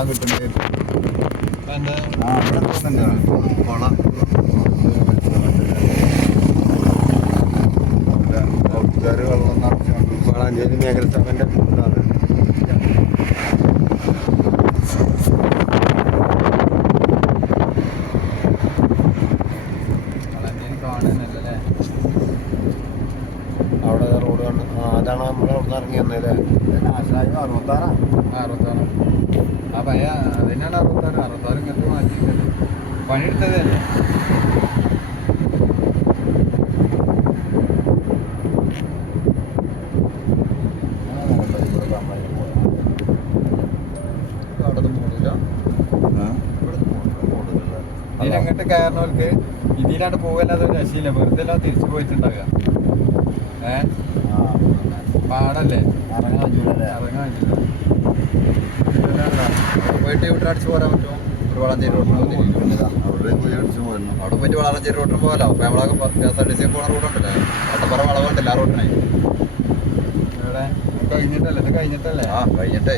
വെള്ളം കിട്ടുന്നത് കുളം ആൾക്കാർ വെള്ളം നിറച്ചുകൊണ്ട് വളാഞ്ചേരി മേഖലസഭൻ്റെ ഇതാണ്. അവിടെ റോഡ് കണ്ട് അതാണ് നമ്മൾ അവിടെ നിന്ന് ഇറങ്ങി വന്നല്ലേ. നാശനായി 66 ആ പയ്യ അതിനാണ് 66 ഇങ്ങനത്തെ മാറ്റിയിട്ടത് പണിയെടുത്തതല്ലേ. ഇതിലങ്ങോട്ട് കയറുന്നവർക്ക് ഇതിലാണ്ട് പോകല്ലാതെ ഒരു രക്ഷയില്ല. വെറുതെ എല്ലാം തിരിച്ചു പോയിട്ടുണ്ടാവുക. പാടല്ലേ, ഇറങ്ങാൻ പറ്റൂലല്ലേ? ഇറങ്ങാൻ പറ്റില്ല. പോയിട്ട് ഇവിടെ അടിച്ചു പോരാൻ പറ്റുമോ? ഒരു വളാഞ്ചേരി റോഡിന് അവിടെ പോയി അടിച്ചു പോയിരുന്നു. അവിടെ പോയിട്ട് വളാഞ്ചേരി റോഡിന് പോകാലോ. അപ്പോൾ നമ്മളൊക്കെ KSRTC പോണ റൂട്ടുണ്ടല്ലേ, വട്ടപ്പുറം വളവുണ്ടല്ലോ ആ റോഡിനായി. ഇവിടെ കഴിഞ്ഞിട്ടല്ലേ, ഇത് കഴിഞ്ഞിട്ടല്ലേ? കഴിഞ്ഞിട്ടേ